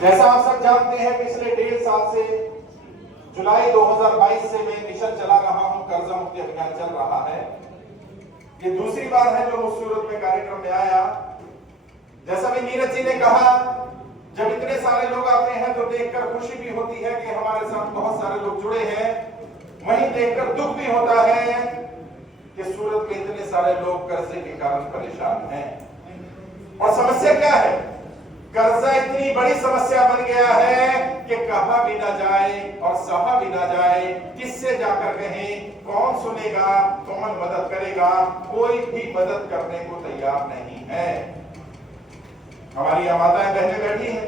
जैसा आप सब जानते हैं, पिछले 1.5 साल से जुलाई 2022 से मैं मिशन चला रहा हूं, कर्जा मुक्ति अभियान चल रहा है। ये दूसरी बार है जो सूरत में कार्यक्रम में आया। जैसा भी नीरज जी ने कहा, जब इतने सारे लोग आते हैं तो देखकर खुशी भी होती है कि हमारे साथ बहुत सारे लोग जुड़े हैं। वहीं देखकर दुख भी होता है कि सूरत में इतने सारे लोग कर्जे के कारण परेशान हैं। और समस्या क्या है? कर्जा इतनी बड़ी समस्या बन गया है कि कहा भी ना जाए और सहा भी ना जाए। किससे जाकर कहें? कौन सुनेगा? कौन मदद करेगा? कोई भी मदद करने को तैयार नहीं है। हमारी यहाँ माताएं बहनें बैठी हैं,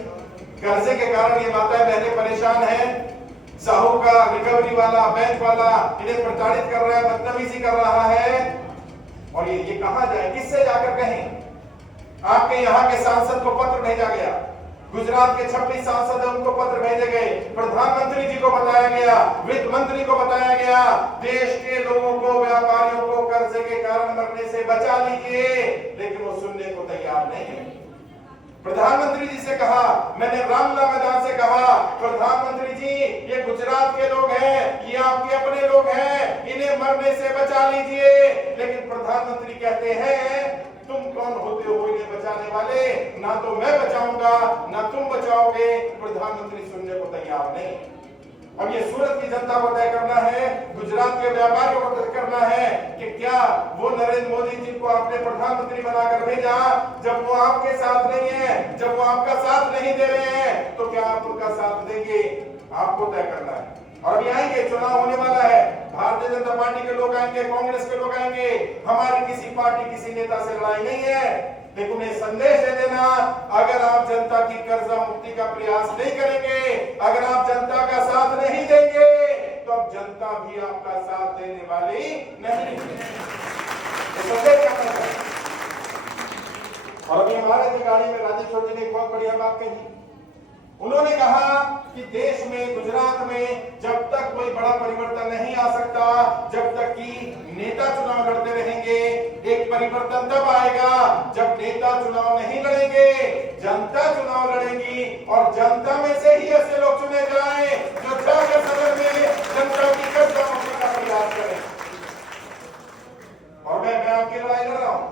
कर्जे के कारण ये माताएं बहनें परेशान हैं। साहूकार, रिकवरी वाला, बैंक वाला इन्हें प्रताड़ित कर रहा है, बदतमीजी कर रहा है। और ये कहा जाए, किससे जाकर कहें? आपके यहाँ के सांसद को पत्र भेजा गया, गुजरात के 26 सांसद हैं, उनको पत्र भेजे गए, प्रधानमंत्री जी को बताया गया, वित्त मंत्री को बताया गया, देश के लोगों को, व्यापारियों को कर्जे के कारण मरने से बचा लीजिए, लेकिन वो सुनने को तैयार नहीं है। प्रधानमंत्री जी से कहा, मैंने रामला मैदान से कहा, प्रधानमंत्री जी ये गुजरात के लोग हैं, ये आपके अपने लोग हैं, इन्हें मरने से बचा लीजिए। लेकिन प्रधानमंत्री कहते हैं, तुम कौन होते हो इन्हें बचाने वाले? ना तो मैं बचाऊंगा, ना तुम बचाओगे। प्रधानमंत्री सुनने को तैयार नहीं। अब ये सूरत की जनता को तय करना है, गुजरात के व्यापारियों को तय करना है कि क्या वो नरेंद्र मोदी जी को आपने प्रधानमंत्री बनाकर भेजा, जब वो आपके साथ नहीं है, जब वो आपका साथ नहीं दे रहे हैं, तो क्या आप उनका साथ देंगे? आपको तय करना है। और अभी आएंगे, चुनाव होने वाला है, भारतीय जनता पार्टी के लोग आएंगे, कांग्रेस के लोग आएंगे। हमारी किसी पार्टी, किसी नेता से लड़ाई नहीं है, लेकिन उन्हें संदेश दे देना, अगर आप जनता की कर्जा मुक्ति का प्रयास नहीं करेंगे, अगर आप जनता का साथ नहीं देंगे, तो अब जनता भी आपका साथ देने वाली नहीं है। संदेश करना है। और अभी हमारे गाड़ी में राजेश्वर जी ने एक बहुत बढ़िया बात कही। उन्होंने कहा कि देश में, गुजरात में जब तक कोई बड़ा परिवर्तन नहीं आ सकता, जब तक कि नेता चुनाव लड़ते रहेंगे। एक परिवर्तन तब आएगा जब नेता चुनाव नहीं लड़ेंगे, जनता चुनाव लड़ेगी, और जनता में से ही ऐसे लोग चुने जाएं जो जाकर सदन में जनता की कर्जा मुक्ति का प्रयास करें। और मैं आपकी लड़ाई लड़ रहा हूं,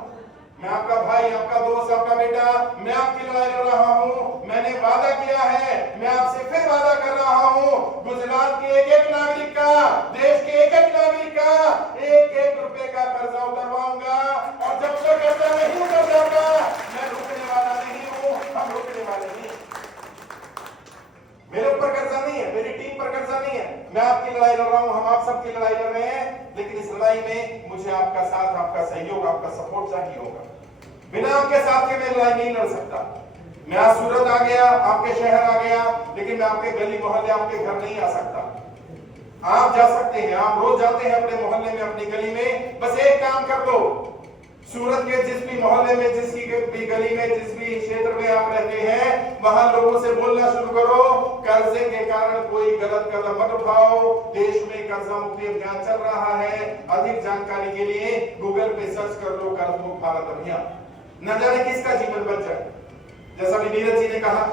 मैं आपका भाई, आपका दोस्त, आपका बेटा, मैं आपकी लड़ाई लड़ रहा हूं। मैंने वादा किया है, मैं आपसे फिर वादा कर रहा हूं, गुजरात के एक एक नागरिक का, देश के एक एक नागरिक का 1-1 रुपए का कर्जा उतरवाऊंगा। और जब तक कर्जा नहीं उतर जाता, मैं रुकने वाला नहीं हूं, हम रुकने वाले नहीं। मेरे ऊपर कर्जा नहीं है, मेरी टीम पर कर्जा नहीं है। मैं आपकी लड़ाई लड़ रहा हूं, हम आप सबकी लड़ाई लड़ रहे हैं, लेकिन इस लड़ाई में मुझे आपका साथ, आपका सहयोग, आपका सपोर्ट चाहिए होगा। बिना आपके साथ के मैं लड़ाई नहीं लड़ सकता। मैं आज सूरत आ गया, आपके शहर आ गया, लेकिन मैं आपके गली मोहल्ले, आपके घर नहीं आ सकता। आप जा सकते हैं, आप रोज जाते हैं अपने मोहल्ले में, अपनी गली में। बस एक काम कर दो, सूरत के जिस भी मोहल्ले में, जिस भी गली में, जिस भी क्षेत्र में आप रहते हैं, वहां लोगों से बोलना शुरू करो, कर्जे के कारण कोई गलत कदम मत उठाओ। देश में कर्जा मुक्ति अभियान चल रहा है। अधिक जानकारी के लिए गूगल पे सर्च कर लो, कर्ज मुक्त भारत अभियान। न जाने किसका जीवन बच जाए। जैसा भी नीरज जी ने कहा,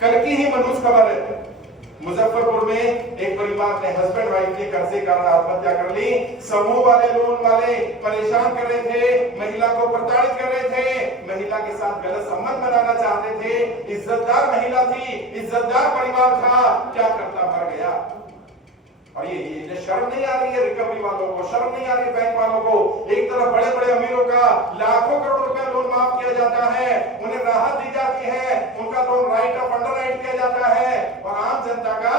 कल की ही मनुष्य खबर है, मुजफ्फरपुर में एक परिवार ने, हस्बैंड वाइफ ने कर्जे के कारण आत्महत्या कर ली। समूह वाले, लोन वाले परेशान कर रहे थे, महिला को प्रताड़ित कर रहे थे, महिला के साथ गलत संबंध बनाना चाहते थे। इज्जतदार महिला थी, इज्जतदार परिवार था, क्या करता मर गया। और ये शर्म नहीं आ रही है रिकवरी वालों को, शर्म नहीं आ रही है बैंक वालों को। एक तरफ बड़े बड़े अमीरों का लाखों करोड़ रुपए लोन माफ किया जाता है, उन्हें राहत दी जाती है, उनका लोन राइट ऑफ अंडरराइट किया जाता है, और आम जनता का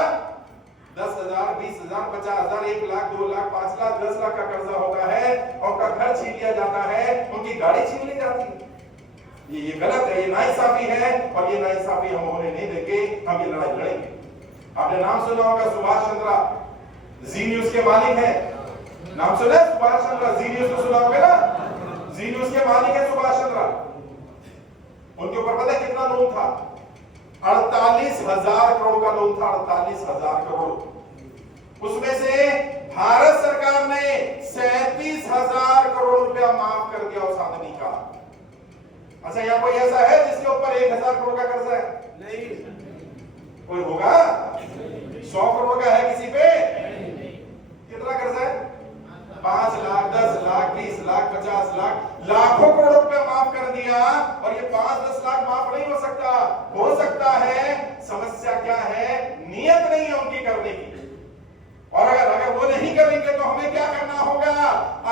10,000, 20,000, 50,000, 1 लाख, 2 लाख, 5 लाख, 10 लाख का कर्जा होता है, और उनका घर छीन लिया जाता है, उनकी गाड़ी छीन ली जाती है। ये गलत है, ये नाइंसाफी है, और ये नाइंसाफी हम होने नहीं देंगे। हम ये लड़ाई लड़ेंगे। आपने नाम सुना होगा सुभाष चंद्रा, जी न्यूज के मालिक है, नाम सुना है सुभाष चंद्रा? जी न्यूज को सुना होगा ना? जी न्यूज के मालिक है सुभाष चंद्रा। उनके ऊपर पता है कितना लोन था? 48,000 करोड़ का लोन था, 48,000 करोड़। उसमें से भारत सरकार ने 37,000 करोड़ रुपया माफ कर दिया उस आदमी का। अच्छा, यहाँ कोई ऐसा है जिसके ऊपर 1,000 करोड़ का कर्जा है? नहीं। कोई होगा? 100 करोड़ का है किसी पे? कितना कर्जा है? 5 लाख, 10 लाख, 20 लाख, 50 लाख, लाखों करोड़ रुपया माफ कर दिया और ये 5-10 लाख माफ नहीं हो सकता। हो सकता है, समस्या क्या है? नियत नहीं है उनकी करने की। और अगर वो नहीं करेंगे तो हमें क्या करना होगा?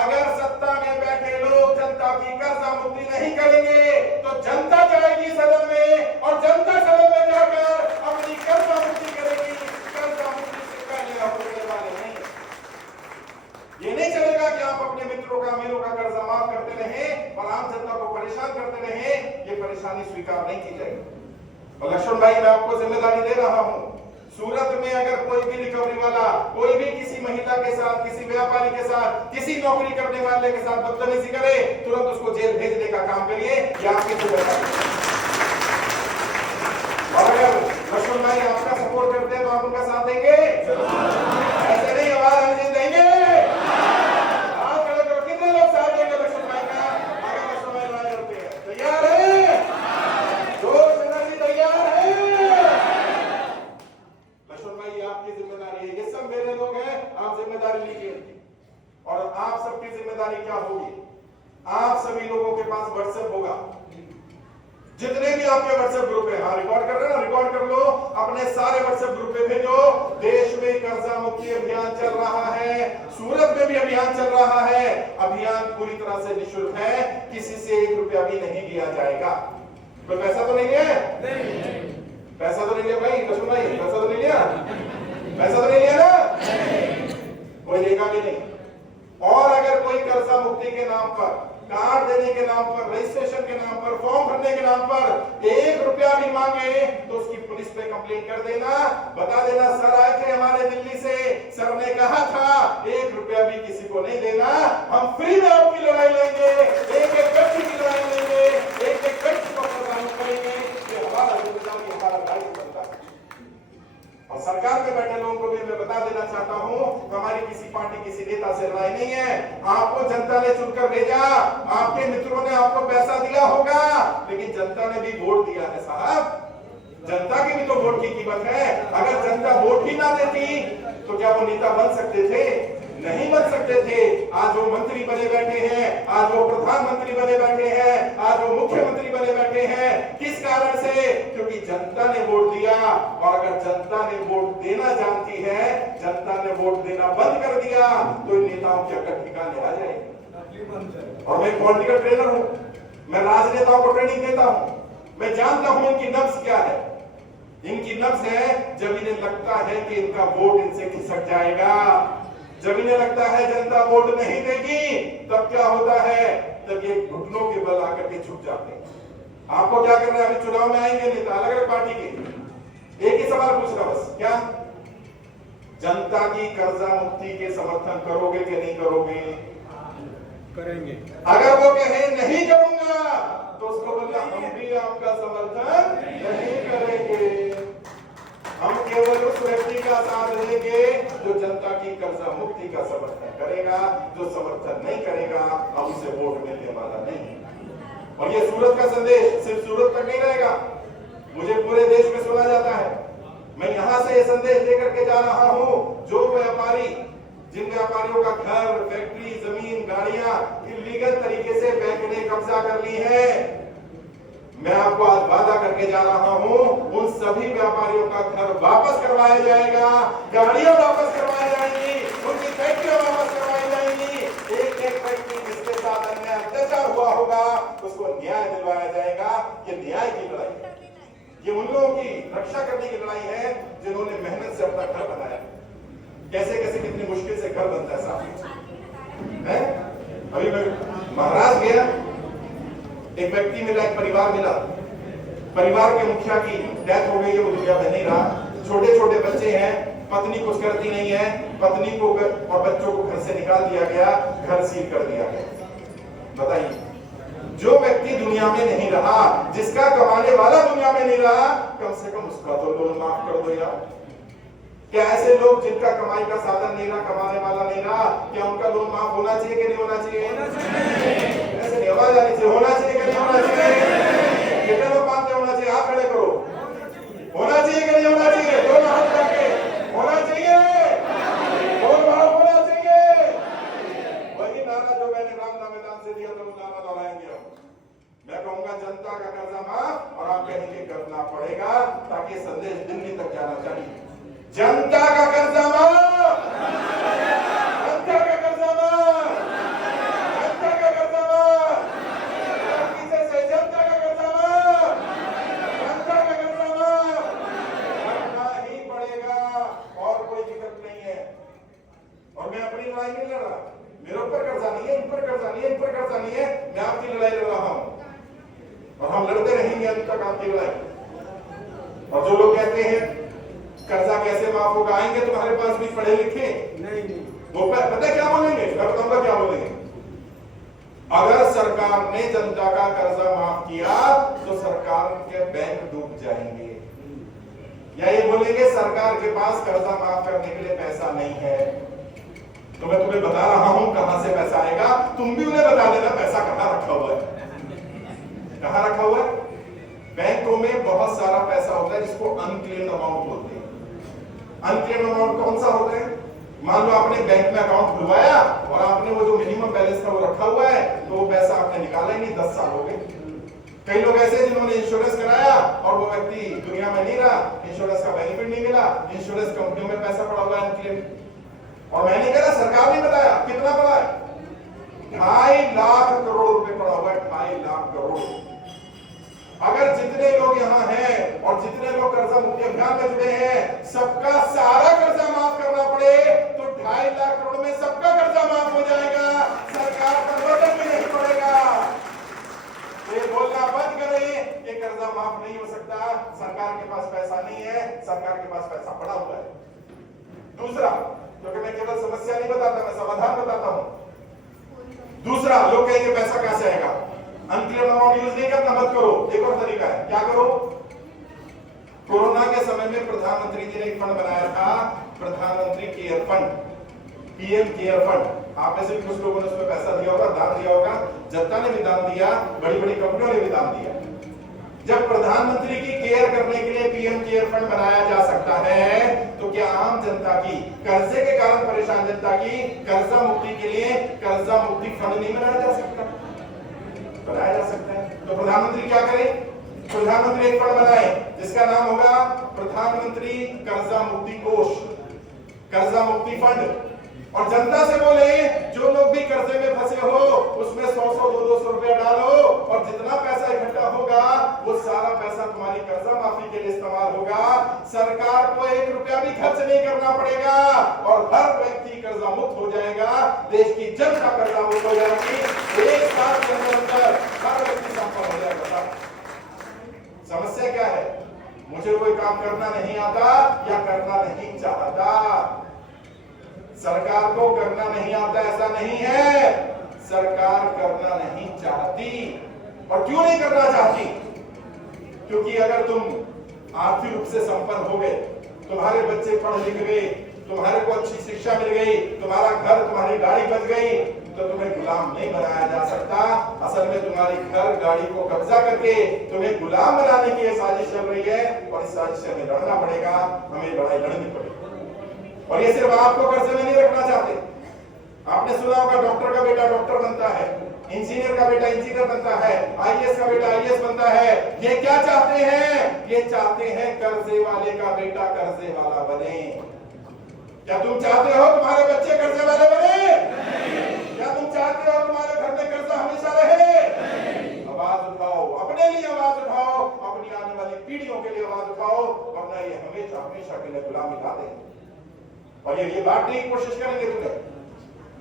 अगर सत्ता में बैठे लोग जनता की कर्जा मुक्ति नहीं करेंगे तो जनता जाएगी सदन में और जनता सदन में जाकर अपनी कर्जा मुक्ति करेगी। कर्जा मुक्ति से पहले हम रुकने वाले नहीं। ये नहीं चलेगा कि आप अपने मित्रों का, अमीरों का कर्जा माफ करते रहें और आम जनता को परेशान करते रहें। ये परेशानी स्वीकार नहीं की जाएगी। और लक्ष्मण भाई, मैं आपको जिम्मेदारी दे रहा हूं, सूरत में अगर कोई भी रिकवरी वाला, कोई भी किसी महिला के साथ, किसी व्यापारी के साथ, किसी नौकरी करने वाले के साथ बदतमीजी करे, तुरंत उसको जेल भेजने का काम करिए। ये आपकी जिम्मेदारी। और अगर लक्ष्मण भाई आपका सपोर्ट करते हैं तो आप उनका साथ देंगे? ऐसे नहीं, आवाज नहीं देंगे। आप खड़े करो, कितने लोग साथ देंगे लक्ष्मण भाई का? अगर लक्ष्मण भाई लड़ाई करते हैं, तैयार है? जोश एनर्जी तैयार है? आपकी जिम्मेदारी है। ये सब मेरे लोग हैं, आप जिम्मेदारी लीजिए। और आप सबकी जिम्मेदारी क्या होगी? आप सभी लोगों के पास व्हाट्सएप होगा, जितने भी आपके व्हाट्सएप ग्रुप है, हाँ रिकॉर्ड कर रहे हैं ना, रिकॉर्ड कर लो, अपने सारे व्हाट्सएप ग्रुप पे भेजो। देश में कर्जा मुक्ति अभियान चल रहा है, सूरत में भी अभियान चल रहा है। अभियान पूरी तरह से निःशुल्क है, किसी से 1 रुपया भी नहीं लिया जाएगा। कोई पैसा तो नहीं है? नहीं। पैसा तो नहीं लिया भाई, लक्ष्मण भाई, पैसा तो नहीं लिया? पैसा तो नहीं लिया ना? कोई लेगा भी नहीं। और अगर कोई कर्जा मुक्ति के नाम पर, कार्ड देने के नाम पर, रजिस्ट्रेशन के नाम पर, फॉर्म भरने के नाम पर 1 रुपया भी मांगे तो उसकी पुलिस पे कंप्लेंट कर देना। बता देना, सर आए थे हमारे दिल्ली से, सर ने कहा था 1 रुपया भी किसी को नहीं देना, हम फ्री में आपकी लड़ाई लेंगे, एक व्यक्ति की लड़ाई लेंगे, एक व्यक्ति को प्रदान करेंगे। ये हमारा जिम्मेदारी, हमारा दायित्व बनता है। और सरकार में बैठे लोगों को भी मैं बता देना चाहता हूं, हमारी किसी पार्टी, किसी नेता से लड़ाई नहीं है। आपको जनता ने चुनकर भेजा, आपके मित्रों ने आपको पैसा दिया होगा, लेकिन जनता ने भी वोट दिया है साहब। जनता की भी तो वोट की कीमत है। अगर जनता वोट ही ना देती तो क्या वो नेता बन सकते थे? नहीं बन सकते थे। आज वो मंत्री बने बैठे हैं, आज वो प्रधानमंत्री बने बैठे हैं, आज वो मुख्यमंत्री बने बैठे हैं। किस कारण से? क्योंकि जनता ने वोट दिया। और अगर जनता ने वोट देना जानती है, जनता ने वोट देना बंद कर दिया तो इन नेताओं के अगर ठिकाने आ जाएंगे। और मैं पॉलिटिकल ट्रेनर हूं, मैं राजनेताओं को ट्रेनिंग देता हूं, मैं जानता हूं इनकी नब्ज क्या है। इनकी नब्ज है, जब इन्हें लगता है कि इनका वोट इनसे खिसक जाएगा, जब इन्हें लगता है जनता वोट नहीं देगी, तब क्या होता है? तब ये घुटनों के बल आकर के झुक जाते हैं। आपको क्या करना है? अभी चुनाव में आएंगे नेता अलग अलग पार्टी के, एक ही सवाल पूछ रहा बस, क्या जनता की कर्जा मुक्ति के समर्थन करोगे कि नहीं करोगे? करेंगे। अगर वो कहे नहीं करूंगा तो उसको बोलना, हम भी आपका समर्थन नहीं करेंगे। हम केवल उस व्यक्ति का साथ देंगे जो जनता की कर्जा मुक्ति का समर्थन करेगा। जो समर्थन नहीं करेगा, हम उसे वोट मिलने वाला नहीं। और ये सूरत का संदेश सिर्फ सूरत तक नहीं रहेगा, मुझे पूरे देश में सुना जाता है। मैं यहां से ये संदेश लेकर के जा रहा हूं, जो व्यापारी, जिन व्यापारियों का घर, फैक्ट्री, जमीन, गाड़ियां इलीगल तरीके से बैंक ने कब्जा कर ली है, मैं आपको आज वादा करके जा रहा हूं, उन सभी व्यापारियों का घर वापस करवाया जाएगा, गाड़ियां वापस करवाई जाएंगी, उनकी फैक्ट्रियां वापस करवाई जाएंगी। एक एक फैक्ट्री जिसके साथ अन्याय अत्याचार हुआ होगा उसको न्याय दिलवाया जाएगा। ये न्याय की लड़ाई है, ये उन लोगों की रक्षा करने की लड़ाई है जिन्होंने मेहनत से अपना घर बनाया। कैसे कैसे कितनी मुश्किल से घर बनता है साहब, है? अभी मैं महाराज गया, एक व्यक्ति मिला, एक परिवार मिला, परिवार के मुखिया की डेथ हो गई है, वो दुनिया में नहीं रहा, छोटे छोटे बच्चे हैं, पत्नी कुछ करती नहीं है, पत्नी को और बच्चों को घर से निकाल दिया गया, घर सील कर दिया गया। बताइए, जो व्यक्ति दुनिया में नहीं रहा, जिसका कमाने वाला दुनिया में नहीं रहा, कम से कम उसका तो लोन माफ कर दो यार। क्या ऐसे लोग जिनका कमाई का साधन नहीं रहा, कमाने वाला नहीं रहा, क्या उनका लोन माफ होना चाहिए कि नहीं होना चाहिए? ऐसे नहीं, आवाज आनी चाहिए, होना चाहिए कि नहीं होना चाहिए? कितने लोग मानते होना चाहिए? आप खड़े करो, होना चाहिए कि नहीं होना चाहिए? का कर्जा माफ, और आप कहेंगे करना पड़ेगा, ताकि संदेश दिल्ली तक जाना चाहिए। जनता का कर्जा माफ, जनता का कर्जा माफ, जनता का कर्जा माफ, से जनता का कर्जा माफ, जनता का कर्जा माफ करना ही पड़ेगा, और कोई दिक्कत नहीं है। और मैं अपनी लड़ाई नहीं लड़ रहा, मेरे ऊपर कर्जा नहीं है, इन पर कर्जा नहीं है, इन पर कर्जा नहीं है, मैं आपकी लड़ाई लड़ रहा हूं, और हम लड़ते रहेंगे अंत तक आपकी लड़ाई। और जो लोग कहते हैं कर्जा कैसे माफ होगा, आएंगे तुम्हारे पास भी पढ़े लिखे नहीं, वो पता क्या बोलेंगे, मैं बताऊंगा क्या बोलेंगे। अगर सरकार ने जनता का कर्जा माफ किया तो सरकार के बैंक डूब जाएंगे, या ये बोलेंगे सरकार के पास कर्जा माफ करने के लिए पैसा नहीं है। तो मैं तुम्हें बता रहा हूं कहां से पैसा आएगा, तुम भी उन्हें बता देना पैसा कहां रखा हुआ है। कहां रखा हुआ है? बैंकों में बहुत सारा पैसा होता है जिसको अनक्लेम्ड अमाउंट बोलते हैं। अनक्लेम्ड अमाउंट कौन सा होता है? मान लो आपने बैंक में अकाउंट खुलवाया और आपने वो जो मिनिमम बैलेंस था वो रखा हुआ है, तो वो पैसा आपने निकाला ही नहीं, 10 साल हो गए। कई लोग ऐसे जिन्होंने इंश्योरेंस कराया और वो व्यक्ति दुनिया में नहीं रहा, इंश्योरेंस का बेनिफिट नहीं मिला, इंश्योरेंस कंपनियों में पैसा पड़ा हुआ है अनक्लेम्ड। और मैं नहीं कह रहा, सरकार ने बताया कितना पड़ा है, 2.5 लाख करोड़ रुपए पड़ा हुआ है, 2.5 लाख करोड़। अगर जितने लोग यहाँ हैं और जितने लोग कर्जा मुक्ति अभियान में जुड़े हैं, सबका सारा कर्जा माफ करना पड़े तो 2.5 लाख करोड़ में सबका कर्जा माफ हो जाएगा, सरकार का बर्डन भी नहीं पड़ेगा। तो ये बोलना बंद करें कि कर्जा माफ नहीं हो सकता, सरकार के पास पैसा नहीं है, सरकार के पास पैसा पड़ा हुआ है। दूसरा, क्योंकि मैं केवल समस्या नहीं बताता, मैं समाधान बताता हूं। दूसरा, लोग कहेंगे पैसा कहां से आएगा, अनक्लेम्ड अमाउंट यूज नहीं करना, मत करो। एक और तरीका है, क्या करो? कोरोना के समय में प्रधानमंत्री जी ने एक फंड बनाया था, प्रधानमंत्री care fund, PM care fund. आप में से कुछ लोगों ने उसमें पैसा दिया होगा, दान दिया होगा, जनता ने भी दान दिया, बड़ी बड़ी कंपनियों ने भी दान दिया। जब प्रधानमंत्री की केयर करने के लिए पीएम केयर फंड बनाया जा सकता है, तो क्या आम जनता की, कर्जे के कारण परेशान जनता की कर्जा मुक्ति के लिए कर्जा मुक्ति फंड नहीं बनाया जा सकता? बनाया जा सकता है। तो प्रधानमंत्री क्या करें? प्रधानमंत्री एक फंड बनाए जिसका नाम होगा प्रधानमंत्री कर्जा मुक्ति कोष, कर्जा मुक्ति फंड। और जनता से बोले जो लोग भी कर्जे में फंसे हो उसमें 100-100, 200 रुपया डालो, और जितना पैसा इकट्ठा होगा वो सारा पैसा तुम्हारी कर्जा माफी के लिए इस्तेमाल होगा। सरकार को 1 रुपया भी खर्च नहीं करना पड़ेगा और हर व्यक्ति कर्जा मुक्त हो जाएगा, देश की जनता कर्जा मुक्त हो जाएगी, 1 साल के अंदर हर व्यक्ति संपन्न हो जाएगा। समस्या क्या है? मुझे कोई काम करना नहीं आता या करना नहीं चाहता। सरकार को करना नहीं आता ऐसा नहीं है, सरकार करना नहीं चाहती। और क्यों नहीं करना चाहती? क्योंकि अगर तुम आर्थिक रूप से संपन्न हो गए, तुम्हारे बच्चे पढ़ लिख गए, तुम्हारे को अच्छी शिक्षा मिल गई, तुम्हारा घर, तुम्हारी गाड़ी बच गई, तो तुम्हें गुलाम नहीं बनाया जा सकता। असल में तुम्हारी घर गाड़ी को कब्जा करके तुम्हें गुलाम बनाने की साजिश चल रही है, और इस साजिश से हमें लड़ना पड़ेगा, हमें लड़ाई लड़नी पड़ेगी। और ये सिर्फ आपको कर्जे में नहीं रखना चाहते। आपने सुना होगा डॉक्टर का बेटा डॉक्टर बनता है, इंजीनियर का बेटा इंजीनियर बनता है, आईएएस का बेटा आईएएस बनता है। ये क्या चाहते हैं? ये चाहते हैं कर्जे वाले का बेटा कर्जे वाला बने। क्या तुम चाहते हो तुम्हारे बच्चे कर्जे वाले बने? क्या तुम चाहते हो तुम्हारे घर में कर्जा हमेशा रहे? आवाज उठाओ, अपने लिए आवाज उठाओ, अपनी आने वाली पीढ़ियों के लिए आवाज उठाओ, वरना ये हमेशा हमेशा के लिए गुलामी ला देंगे। और ये बांटने की कोशिश करेंगे, तुम्हें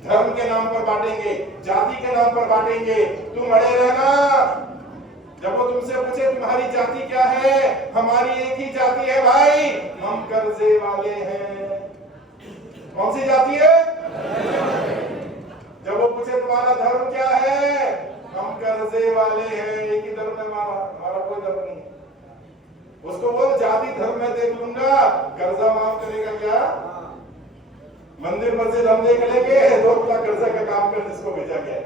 धर्म के नाम पर बांटेंगे, जाति के नाम पर बांटेंगे। तुम अड़े रहना। जब वो तुमसे पूछे तुम्हारी जाति क्या है, हमारी एक ही जाति है भाई, हम कर्जे वाले हैं। कौन सी जाति है? जब वो पूछे तुम्हारा धर्म क्या है, हम कर्जे वाले हैं, एक ही धर्म है हमारा कोई धर्म नहीं है। उसको बोल जाति धर्म में देख लूंगा, कर्जा माफ करेगा क्या? मंदिर मस्जिद हम देख लेंगे, 2 रुपया कर्जा का काम कर जिसको भेजा गया।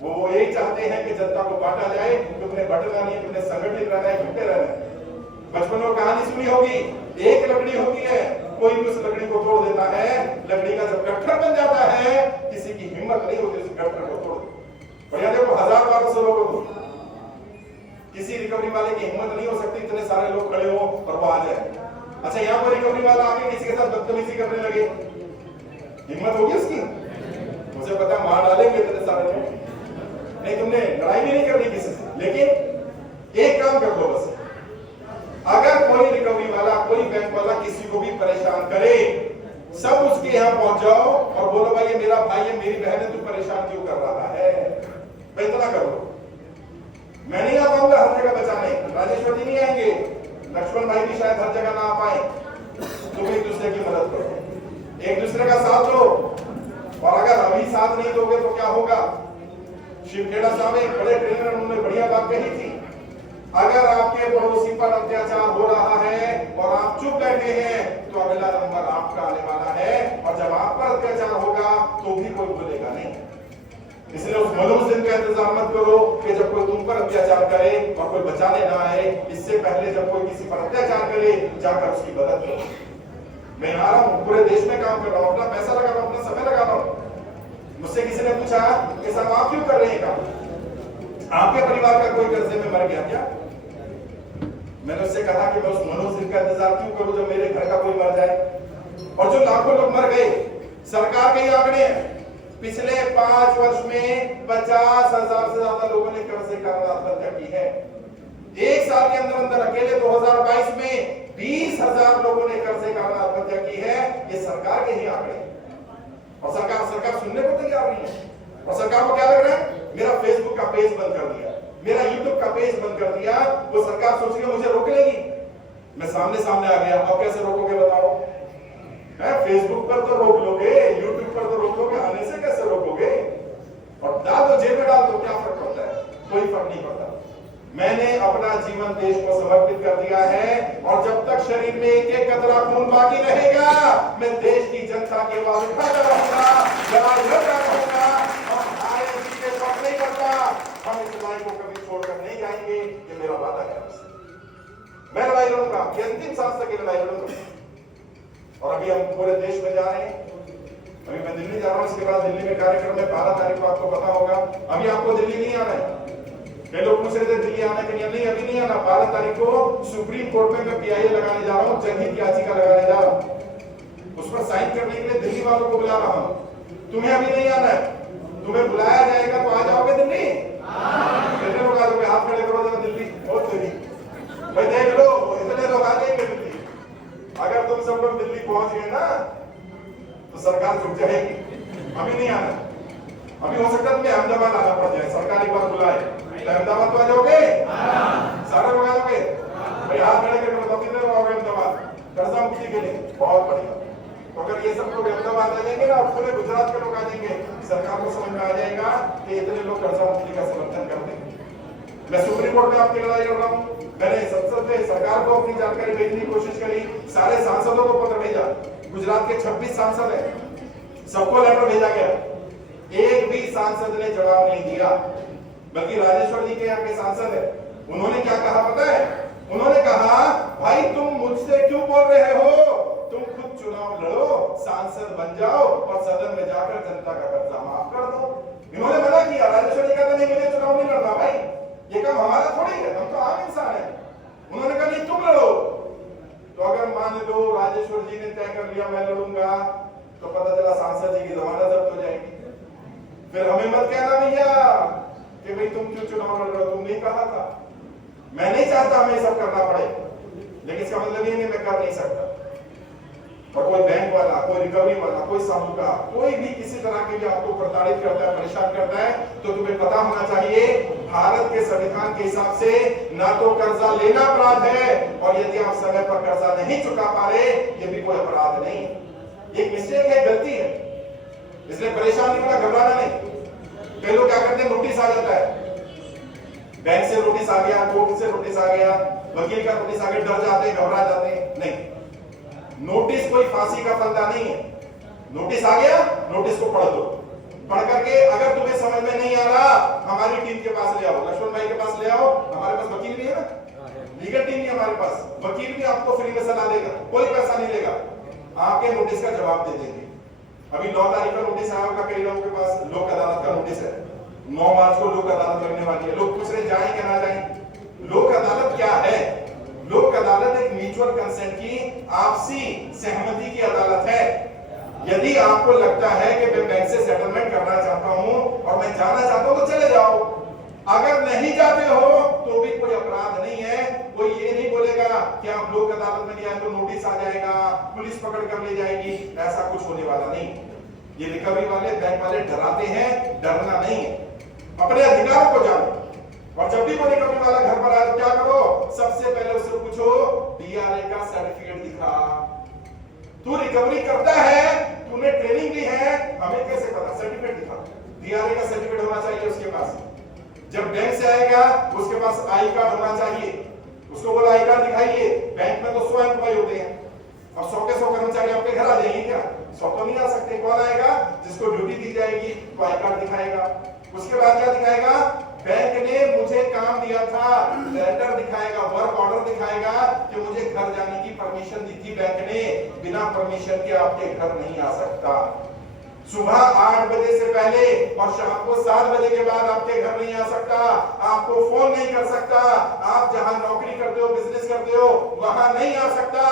वो यही चाहते हैं कि जनता को बांटा जाए, तुमने बंटना नहीं, तुमने संगठित रहना है, इकट्ठे रहना है। बचपन में कहानी सुनी होगी, एक लकड़ी होती है, कोई भी उस लकड़ी को तोड़ देता है, लकड़ी का जब गट्ठर बन जाता है, किसी की हिम्मत नहीं होती उस गट्ठर को तोड़। बढ़िया देखो, 1000-1200 लोगों को किसी रिकवरी वाले की हिम्मत नहीं हो सकती इतने सारे लोग खड़े हो और वो आ जाए। अच्छा, यहाँ पर रिकवरी वाला आके किसी के साथ बदतमीजी करने लगे, हिम्मत होगी उसकी? मुझे पता है मार डालेंगे इतने सारे लोग। नहीं, तुमने लड़ाई भी नहीं करनी किसी से, लेकिन एक काम कर लो बस, अगर कोई रिकवरी वाला, कोई बैंक वाला किसी को भी परेशान करे, सब उसके यहाँ पहुंच जाओ और बोलो भाई ये मेरा भाई है, मेरी बहन है, तू परेशान क्यों कर रहा है? भाई इतना करो। मैं नहीं आ पाऊंगा हर जगह बचाने, राजेश्वर जी नहीं आएंगे, लक्ष्मण भाई भी शायद हर जगह ना आ पाए, तुम एक दूसरे की मदद करो, एक दूसरे का साथ दो। और अगर अभी साथ नहीं दोगे तो क्या होगा? शिवखेड़ा साहब एक बड़े ट्रेनर, उन्होंने बढ़िया बात कही थी, अगर आपके पड़ोसी पर अत्याचार हो रहा है और आप चुप बैठे हैं तो अगला नंबर आपका आने वाला है, और जब आप पर अत्याचार होगा तो भी कोई बोलेगा नहीं। इसलिए उस मलूम दिन का इंतजार मत करो कि जब कोई तुम पर अत्याचार करे और कोई बचाने ना आए, इससे पहले जब कोई किसी पर अत्याचार करे जाकर उसकी मदद करो। मैं आ रहा हूँ, पूरे देश में काम कर रहा हूँ, अपना पैसा लगा रहा हूँ, अपना समय लगा रहा हूँ। मुझसे किसी ने पूछा कि साहब आप क्यों कर रहे हैं काम, आपके परिवार का कोई कर्जे में मर गया क्या? मैंने उससे कहा कि मैं उस मनोज दिन का इंतजार क्यों करूं जब मेरे घर का कोई मर जाए। और जो लाखों लोग मर गए, सरकार के ही आंकड़े हैं, पिछले 5 वर्ष में 50,000 से ज्यादा लोगों ने कर्ज के कारण आत्महत्या की है। एक साल के अंदर अंदर अकेले 2022 में 20,000 लोगों ने कर्ज के कारण आत्महत्या की है। ये सरकार के ही आंकड़े हैं। और सरकार सुनने को तैयार नहीं है। और सरकार को क्या लग रहा है, मेरा फेसबुक का पेज बंद कर दिया, मेरा यूट्यूब का पेज बंद कर दिया, वो सरकार सोच रही है मुझे रोक लेगी। मैं सामने आ गया, अब कैसे रोकोगे बताओ? फेसबुक पर तो रोक लोगे, यूट्यूब पर तो रोक लोगे, आने से कैसे रोकोगे? और डाल दो, जेब में डाल दो, क्या फर्क पड़ता है? कोई फर्क नहीं पड़ता। मैंने अपना जीवन देश को समर्पित कर दिया है, और जब तक शरीर में एक एक कतरा खून बाकी रहेगा, मैं देश की जनता की आवाज उठाता रहूंगा, लड़ाई लड़ता रहूंगा, और हारे जीते फर्क नहीं पड़ता। हम इस लड़ाई को कभी छोड़कर नहीं जाएंगे, ये मेरा वादा है। मैं लड़ाई लड़ूंगा, अंतिम सांस तक की लड़ाई लड़ूंगा। और अभी हम पूरे देश में जा रहे हैं, अभी मैं दिल्ली जा रहा हूँ, इसके बाद दिल्ली में कार्यक्रम है 12 तारीख को, आपको पता होगा। अभी आपको दिल्ली नहीं आना है, कई लोग पूछ रहे थे दिल्ली आने के लिए, नहीं अभी नहीं आना। 12 तारीख को सुप्रीम कोर्ट में मैं PIA लगाने जा रहा हूँ, जनहित याचिका लगाने जा रहा हूँ, उस पर साइन करने के लिए दिल्ली वालों को बुला रहा हूँ। तुम्हें अभी नहीं आना है, तुम्हें बुलाया जाएगा तो आ जाओगे दिल्ली? कितने लोग आ जाओगे? हाथ खड़े करो जरा। दिल्ली बहुत सही भाई, देख लो इतने लोग आ जाएंगे दिल्ली। अगर तुम सब लोग दिल्ली पहुंच गए ना तो सरकार झुक जाएगी। अभी नहीं आना, अभी हो सकता है तुम्हें अहमदाबाद आना पड़ जाए, सरकार एक बार बुलाए तो अहमदाबाद तो आ जाओगे? सारे लोग आ जाओगे भाई? हाथ खड़े करके बताओ कितने लोग आओगे अहमदाबाद कर्जा मुक्ति के लिए? बहुत बढ़िया। तो अगर ये सब लोग अहमदाबाद आ जाएंगे ना, पूरे गुजरात के लोग आ जाएंगे, सरकार को समझ में आ जाएगा कि इतने लोग कर्जा मुक्ति का समर्थन करते हैं। मैं सुप्रीम कोर्ट में आपकी लड़ाई लड़ रहा हूँ। मैंने संसद में सरकार को अपनी जानकारी भेजने की कोशिश करी, सारे सांसदों को पत्र भेजा, गुजरात के 26 सांसद हैं, सबको लेटर भेजा गया, एक भी सांसद ने जवाब नहीं दिया। बल्कि राजेश्वर जी के यहाँ के सांसद है, उन्होंने क्या कहा पता है? उन्होंने कहा भाई तुम मुझसे क्यों बोल रहे हो, तुम खुद चुनाव लड़ो, सांसद बन जाओ और सदन में जाकर जनता का कर्जा माफ कर दो। इन्होंने मना किया। राजेश्वर जी कहते नहीं मुझे चुनाव नहीं लड़ना भाई, ये काम हमारा थोड़ी है, हम तो आम इंसान है। उन्होंने कहा नहीं तुम लड़ो। तो अगर मान लो राजेश्वर जी ने तय कर लिया मैं लड़ूंगा, तो पता चला सांसद जी की जमानत जब्त हो जाएगी। फिर हमें मत कहना भैया कि भाई तुम क्यों चुनाव लड़ रहे हो, तुमने कहा था। मैं नहीं चाहता हमें सब करना पड़े, लेकिन इसका मतलब ये नहीं मैं कर नहीं सकता। और कोई बैंक वाला, कोई रिकवरी वाला, कोई साहूकार, कोई भी किसी तरह के भी आपको प्रताड़ित करता है, परेशान करता है, तो तुम्हें पता होना चाहिए भारत के संविधान के हिसाब से ना तो कर्जा लेना अपराध है, और यदि आप समय पर कर्जा नहीं चुका पा रहे ये भी कोई अपराध नहीं है। एक मिस्टेक है, गलती है, इसलिए परेशान नहीं होना, घबराना नहीं। कई लोग क्या करते हैं, नोटिस आ जाता है, बैंक से नोटिस आ गया, कोर्ट से नोटिस आ गया, वकील का नोटिस आ गया, डर जाते हैं, घबरा जाते हैं। नहीं, नोटिस कोई फांसी का फंदा नहीं है। नोटिस आ गया, नोटिस को पढ़ दो, पढ़ करके अगर तुम्हें समझ में नहीं आ रहा हमारी टीम के पास ले आओ, लक्ष्मण भाई के पास ले आओ, हमारे पास वकील भी है ना, लीगल टीम भी हमारे पास, वकील भी आपको फ्री में सलाह देगा, कोई पैसा नहीं लेगा, आपके नोटिस का जवाब दे देंगे। अभी 9 तारीख का नोटिस आया होगा कई लोगों के पास, लोक अदालत का नोटिस है, 9 मार्च को लोक अदालत लगने वाली है। लोग पूछ रहे जाएं कि ना जाएं, लोक अदालत क्या है? लोक अदालत एक म्यूचुअल कंसेंट की आपसी सहमति की अदालत है। यदि आपको लगता है कि मैं बैंक से सेटलमेंट करना चाहता हूं और मैं जाना चाहता हूं तो चले जाओ, अगर नहीं जाते हो तो भी कोई अपराध नहीं है। कोई ये नहीं बोलेगा कि आप लोक अदालत में नहीं आए तो नोटिस आ जाएगा, पुलिस पकड़ कर ले जाएगी, ऐसा कुछ होने वाला नहीं। ये रिकवरी वाले बैंक वाले डराते हैं, डरना नहीं है, अपने अधिकारों को जानो। और जब भी कोई रिकवरी वाला घर पर आए तो क्या करो, सबसे पहले उससे पूछो डीआरए का सर्टिफिकेट दिखा, तू रिकवरी करता है, तूने ट्रेनिंग ली है, हमें कैसे पता? सर्टिफिकेट दिखा, डीआरए का सर्टिफिकेट होना चाहिए उसके पास। जब बैंक से आएगा उसके पास आई कार्ड होना चाहिए, उसको बोला आई कार्ड दिखाइए। बैंक में तो 100 एम्प्लॉय होते हैं, अब 100 के 100 कर्मचारी आपके घर आ जाएंगे क्या? 100 तो नहीं आ सकते। कौन आएगा? जिसको ड्यूटी दी जाएगी तो आई कार्ड दिखाएगा। उसके बाद क्या दिखाएगा? बैंक ने मुझे काम दिया था, लेटर दिखाएगा, वर्क ऑर्डर दिखाएगा कि मुझे घर जाने की परमिशन दी थी बैंक ने, बिना परमिशन के आपके घर नहीं आ सकता। सुबह 8 बजे से पहले और शाम को 7 बजे के बाद आपके घर नहीं आ सकता, आपको फोन नहीं कर सकता, आप जहां नौकरी करते हो, बिजनेस करते हो, वहां नहीं आ सकता,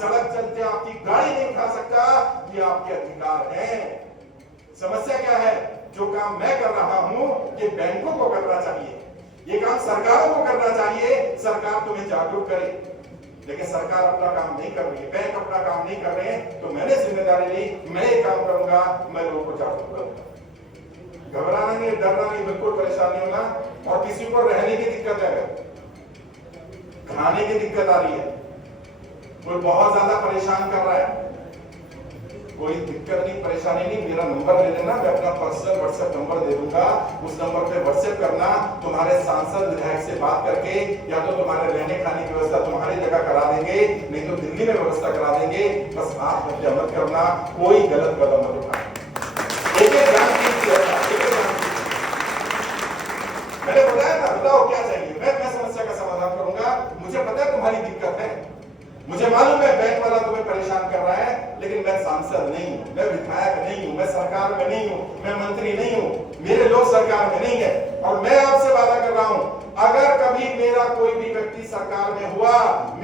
सड़क चलते आपकी गाड़ी नहीं उठा सकता। ये आपके अधिकार हैं। समस्या क्या है? जो काम मैं कर रहा हूं ये बैंकों को करना चाहिए, ये काम सरकारों को करना चाहिए। सरकार तुम्हें जागरूक करे, लेकिन सरकार अपना काम नहीं कर रही है, बैंक अपना काम नहीं कर रहे हैं, तो मैंने जिम्मेदारी ली, मैं ये काम करूंगा, मैं लोगों को जागरूक करूंगा। घबराना नहीं, डरना नहीं, बिल्कुल परेशान नहीं होना। और किसी को रहने की दिक्कत है, खाने की दिक्कत आ रही है, कोई बहुत ज्यादा परेशान कर रहा है, कोई दिक्कत नहीं, परेशानी नहीं, मेरा नंबर ले लेना, मैं अपना पर्सनल व्हाट्सएप नंबर दे दूंगा, उस नंबर पे व्हाट्सएप करना। तुम्हारे सांसद विधायक से बात करके या तो तुम्हारे रहने खाने की व्यवस्था तुम्हारी जगह करा देंगे, नहीं तो दिल्ली में व्यवस्था करा देंगे। बस आत्महत्या मत करना, कोई गलत कदम मत उठाना। मैंने बताया ना, बताओ क्या चाहिए, मैं समस्या का समाधान करूंगा। मुझे पता है तुम्हारी दिक्कत है, मुझे मालूम है बैंक वाला तुम्हें परेशान कर रहा है, लेकिन मैं सांसद नहीं हूं, मैं विधायक नहीं हूं, मैं सरकार में नहीं हूं, मैं मंत्री नहीं हूं, मेरे लोग सरकार में नहीं है। और मैं आपसे वादा कर रहा हूं, अगर कभी मेरा कोई भी व्यक्ति सरकार में हुआ,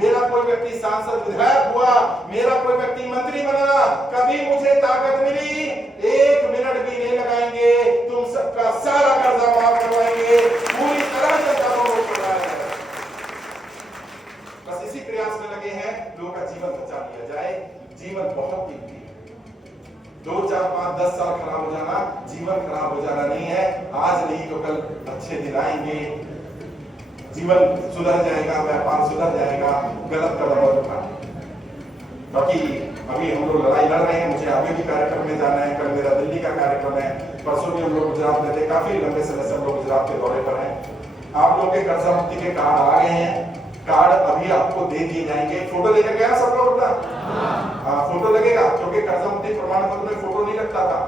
मेरा कोई व्यक्ति सांसद विधायक हुआ, मेरा कोई व्यक्ति मंत्री बना, कभी मुझे ताकत मिली, 1 मिनट भी नहीं लगाएंगे, तुम सबका सारा कर्जा माफ करवाएंगे, पूरी तरह जनता को वोट करवाएंगे। बस इसी प्रयास में लगे हैं, लोगों का जीवन बचा लिया जाए। जीवन बहुत कीमती है, 2, 4, 5, 10 साल खराब हो जाना, जीवन खराब हो जाना नहीं है। आज नहीं तो कल अच्छे दिन आएंगे, जीवन सुधर जाएगा, व्यापार सुधर जाएगा, गलत कदम मत उठाना। बाकी अभी हम लोग लड़ाई लड़ रहे हैं, मुझे आगे भी कार्यक्रम में जाना है, कल मेरा दिल्ली का कार्यक्रम है, परसों भी हम लोग गुजरात में थे, काफी लंबे समय से हम लोग गुजरात के दौरे पर हैं। आप लोग के कर्जा मुक्ति के कार्ड आ गए हैं, कार्ड अभी आपको दे दिए जाएंगे। फोटो लेकर गया सब लोग अपना? हाँ, फोटो लगेगा, क्योंकि कर्जा मुक्ति प्रमाण पत्र में फोटो नहीं लगता था,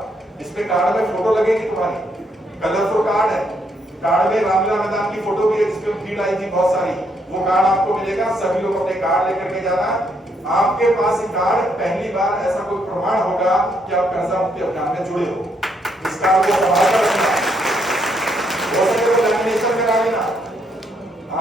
इस पे कार्ड में फोटो लगेगी तुम्हारी। कलरफुल कार्ड है, कार्ड में रामलीला मैदान की फोटो भी है जिसपे भीड़ आई थी बहुत सारी, वो कार्ड आपको मिलेगा। सभी लोग अपने कार्ड लेकर के जाना। आपके पास कार्ड पहली बार ऐसा कोई प्रमाण होगा कि आप कर्जा मुक्ति अभियान में जुड़े हो, इस कार्ड को संभाल कर रखना। हो सके तो लैमिनेशन करा लेना,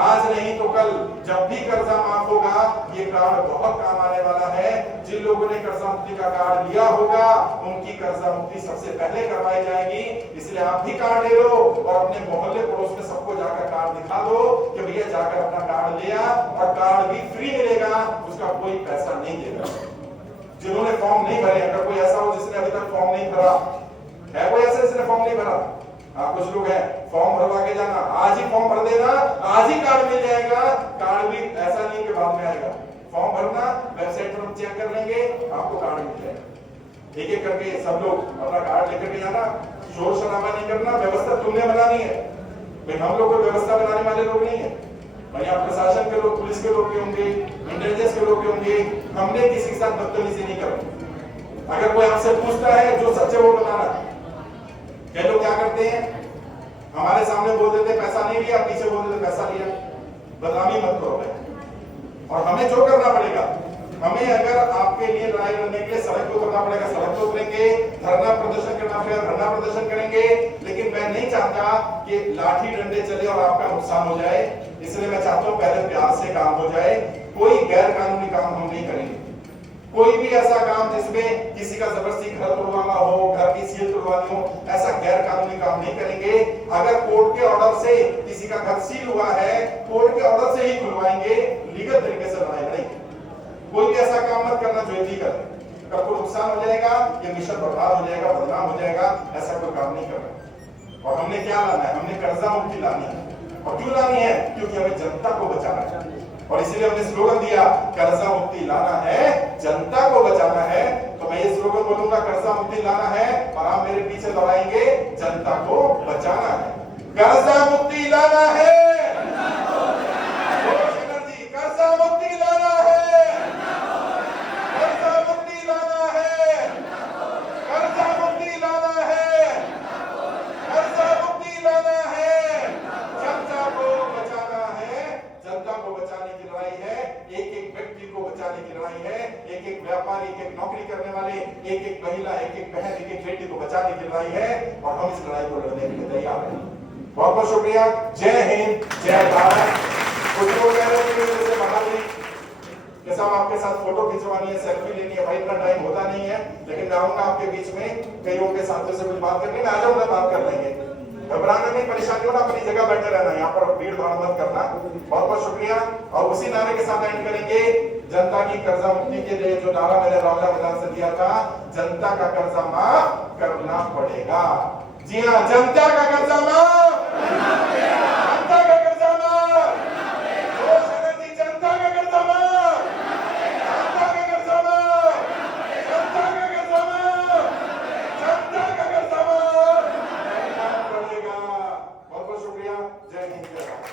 आज नहीं तो कल जब भी कर्जा माफ होगा ये कार्ड बहुत काम आने वाला है। जिन लोगों ने कर्जा मुक्ति का कार्ड लिया होगा उनकी कर्जा मुक्ति सबसे पहले करवाई जाएगी। इसलिए आप भी कार्ड ले लो और अपने मोहल्ले पड़ोस में सबको जाकर कार्ड दिखा दो कि भैया जाकर अपना कार्ड लिया, और कार्ड भी फ्री मिलेगा, उसका कोई पैसा नहीं देगा। जिन्होंने फॉर्म नहीं भरे, अगर कोई ऐसा हो जिसने अभी तक फॉर्म नहीं भरा है, कोई ऐसा जिसने फॉर्म नहीं भरा, कुछ लोग हैं, फॉर्म भरवा के जाना, आज ही फॉर्म भर देना, आज ही कार्ड मिल जाएगा। कार्ड भी ऐसा नहीं कि बाद में आएगा, फॉर्म भरना, वेबसाइट पर हम चेक कर लेंगे, आपको कार्ड मिल जाएगा। एक एक करके सब लोग अपना कार्ड लेकर के जाना, शोर शराबा नहीं करना, व्यवस्था तुमने बनानी है, भाई हम लोग कोई व्यवस्था बनाने वाले लोग नहीं है। यहाँ प्रशासन के लोग, पुलिस के लोग भी होंगे, इंटेलिजेंस के लोग भी होंगे, हमने किसी के साथ बदतमीजी नहीं करनी। अगर कोई आपसे पूछता है जो सच है वो बताना। कई लोग क्या करते हैं, हमारे सामने बोल देते पैसा नहीं लिया, पीछे बोल देते पैसा लिया। बदनामी मत करो भाई। और हमें जो करना पड़ेगा, हमें अगर आपके लिए लड़ाई लड़ने के लिए सड़क पे उतरना पड़ेगा, सड़क पे उतरेंगे, धरना प्रदर्शन करना पड़ेगा, धरना प्रदर्शन करेंगे। लेकिन मैं नहीं चाहता कि लाठी डंडे चले और आपका नुकसान हो जाए। इसलिए मैं चाहता हूं पहले प्यार से काम हो जाए। कोई गैर कानूनी काम हम नहीं करेंगे। कोई भी ऐसा काम जिसमें किसी का जबरदस्ती घर तोड़वाना हो, घर की सील तोड़वानी हो, ऐसा गैर कानूनी काम नहीं करेंगे। अगर कोर्ट के ऑर्डर से किसी का घर सील हुआ है, कोर्ट के ऑर्डर से ही खुलवाएंगे, लीगल तरीके से लड़ाई करेंगे। कोई भी ऐसा काम मत करना जो इलीगल है। कल को नुकसान हो जाएगा, ये मिशन बर्बाद हो जाएगा, बदनाम हो जाएगा, ऐसा कोई काम नहीं करना। और हमने क्या लाना है? हमने कर्जा मुक्ति लानी है। और क्यों लानी है? क्योंकि हमें जनता को बचाना है। और इसीलिए हमने स्लोगन दिया, कर्जा मुक्ति लाना है, जनता को बचाना है। तो मैं ये स्लोगन बोलूंगा, कर्जा मुक्ति लाना है, और आप मेरे पीछे दौड़ाएंगे, जनता को बचाना है। कर्जा मुक्ति लाना है, कर्जा मुक्ति लाना है, कर्जा मुक्ति लाना है, कर्जा मुक्ति लाना है, कर्जा मुक्ति लाना है, जनता को बचाना है। जनता को बचाने की लड़ाई है, एक एक व्यक्ति को बचाने की लड़ाई है, एक एक व्यापारी, एक एक नौकरी करने वाले, एक एक महिला, एक एक बहन, एक एक बेटी को बचाने की लड़ाई है। और हम इस लड़ाई को लड़ने के लिए तैयार हैं। बहुत बहुत शुक्रिया। जय हिंद, जय भारत। कुछ लोग कह रहे हैं कि जैसे बाहर नहीं कि साहब आपके साथ फोटो खिंचवानी है, सेल्फी लेनी है। भाई इतना टाइम होता नहीं है, लेकिन मैं आऊंगा आपके बीच में, कईयों के साथियों से कुछ बात करनी, मैं आ जाऊंगा, बात कर लेंगे। घबराना नहीं, परेशानी होना, अपनी जगह बैठे रहना, यहाँ पर भीड़ भाड़ मत करना। बहुत बहुत शुक्रिया। और उसी नारे के साथ एंड करेंगे, जनता की कर्जा मुक्ति के लिए जो नारा मैंने रौला मैदान से दिया था, जनता का कर्जा माफ करना पड़ेगा। जी हाँ, जनता का कर्जा माफ, जनता का कर्जा माफ, जनता का कर्जा माफ, जनता का कर्जा माफ, जनता का कर्जा माफ, जनता का कर्जा माफ पड़ेगा। बहुत बहुत शुक्रिया। जय हिंद, जय भारत।